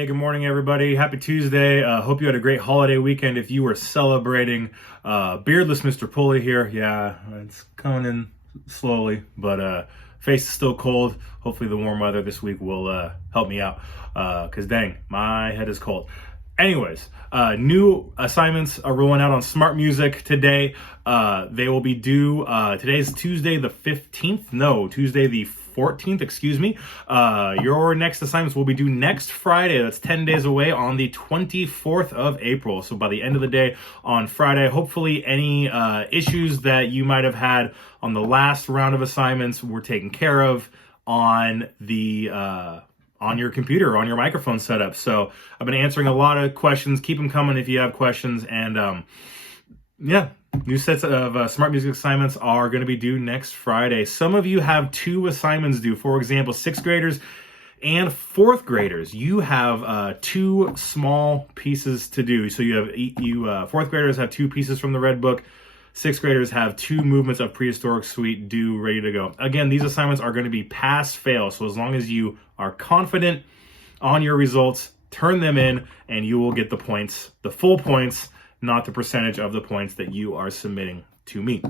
Hey, good morning, everybody. Happy Tuesday. Hope you had a great holiday weekend if you were celebrating. Beardless Mr. Pulley here. Yeah, it's coming in slowly, but face is still cold. Hopefully the warm weather this week will help me out, because dang, my head is cold. Anyways, new assignments are rolling out on Smart Music today. They will be due, today's Tuesday the 15th. No, Tuesday the 14th, excuse me. Your next assignments will be due next Friday. That's 10 days away on the 24th of April. So by the end of the day on Friday, hopefully any issues that you might have had on the last round of assignments were taken care of on the on your computer, on your microphone setup. So I've been answering a lot of questions. Keep them coming if you have questions. And yeah, new sets of Smart Music assignments are going to be due next Friday. Some of you have two assignments due. For example, 6th graders and 4th graders. You have two small pieces to do. So you have 4th graders have 2 pieces from the Red Book. 6th graders have 2 movements of Prehistoric Suite due, ready to go. Again, these assignments are going to be pass-fail. So as long as you are confident on your results, turn them in and you will get the points, the full points, not the percentage of the points that you are submitting to me.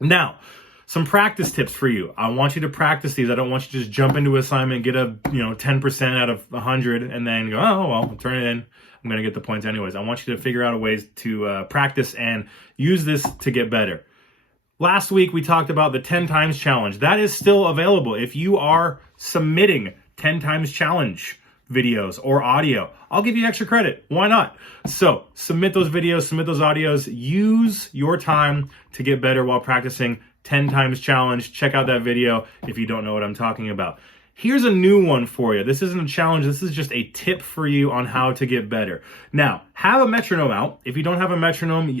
Now, some practice tips for you. I want you to practice these. I don't want you to just jump into an assignment, get a 10% out of 100, and then go, oh, well, I'll turn it in. I'm going to get the points anyways. I want you to figure out ways to practice and use this to get better. Last week, we talked about the 10 times challenge. That is still available. If you are submitting 10 times challenge videos or audio, I'll give you extra credit. Why not? So submit those videos, submit those audios, use your time to get better while practicing 10 times challenge. Check out that video if you don't know what I'm talking about. Here's a new one for you. This isn't a challenge. This is just a tip for you on how to get better. Now, have a metronome out. If you don't have a metronome,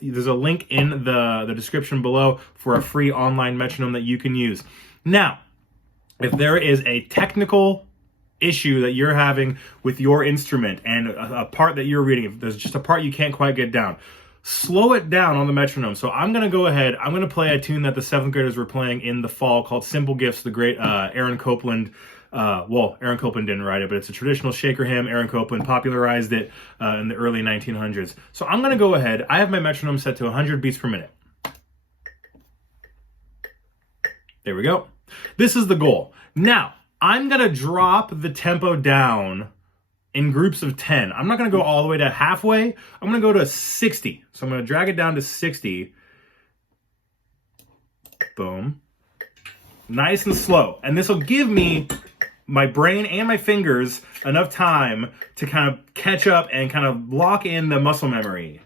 there's a link in the description below for a free online metronome that you can use. Now, if there is a technical issue that you're having with your instrument and a part that you're reading, if there's just a part you can't quite get down, slow it down on the metronome. So I'm going to go ahead, I'm going to play a tune that the 7th graders were playing in the fall called Simple Gifts, the great Aaron Copland. Aaron Copland didn't write it, but it's a traditional shaker hymn. Aaron Copland popularized it in the early 1900s. So I'm going to go ahead, I have my metronome set to 100 beats per minute. There we go. This is the goal. Now, I'm going to drop the tempo down in groups of 10. I'm not going to go all the way to halfway. I'm going to go to 60. So I'm going to drag it down to 60. Boom. Nice and slow. And this will give me, my brain and my fingers, enough time to kind of catch up and kind of lock in the muscle memory.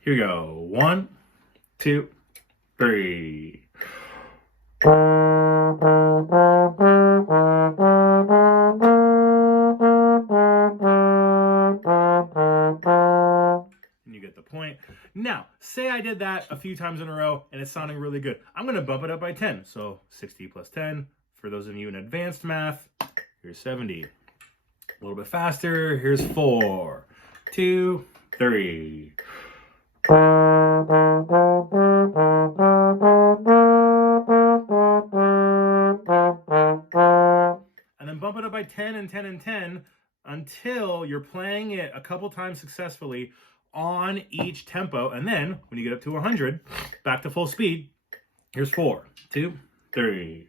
Here we go. 1, 2, 3. You get the point. Now, say I did that a few times in a row and it's sounding really good. I'm going to bump it up by 10. So 60 plus 10. For those of you in advanced math, here's 70. A little bit faster. Here's 4, 2, 3. And then bump it up by 10 and 10 and 10 until you're playing it a couple times successfully on each tempo. And then when you get up to 100, back to full speed, here's 4, 2, 3.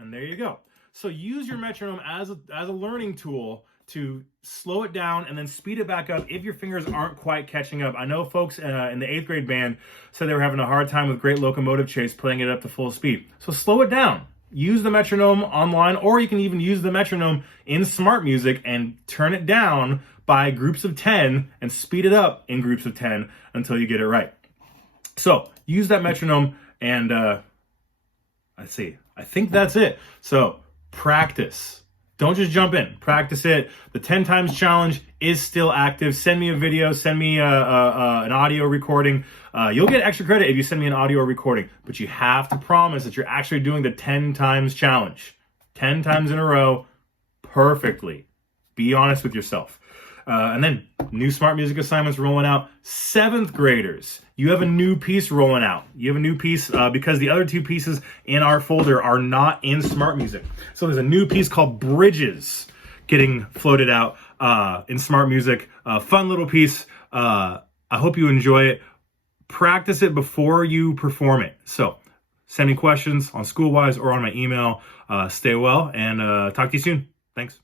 And there you go. So use your metronome as a learning tool to slow it down and then speed it back up if your fingers aren't quite catching up. I know folks in the 8th grade band said they were having a hard time with Great Locomotive Chase playing it up to full speed. So slow it down. Use the metronome online, or you can even use the metronome in Smart Music and turn it down by groups of 10 and speed it up in groups of 10 until you get it right. So use that metronome and let's see. I think that's it. So practice. Don't just jump in. Practice it. The 10 times challenge is still active. Send me a video. Send me an audio recording. You'll get extra credit if you send me an audio recording, but you have to promise that you're actually doing the 10 times challenge. 10 times in a row, perfectly. Be honest with yourself. And then new smart music assignments rolling out. 7th graders, you have a new piece rolling out. You have a new piece because the other 2 pieces in our folder are not in smart music. So there's a new piece called Bridges getting floated out in smart music. Fun little piece. I hope you enjoy it. Practice it before you perform it. So send me questions on Schoolwise or on my email. Stay well and talk to you soon. Thanks.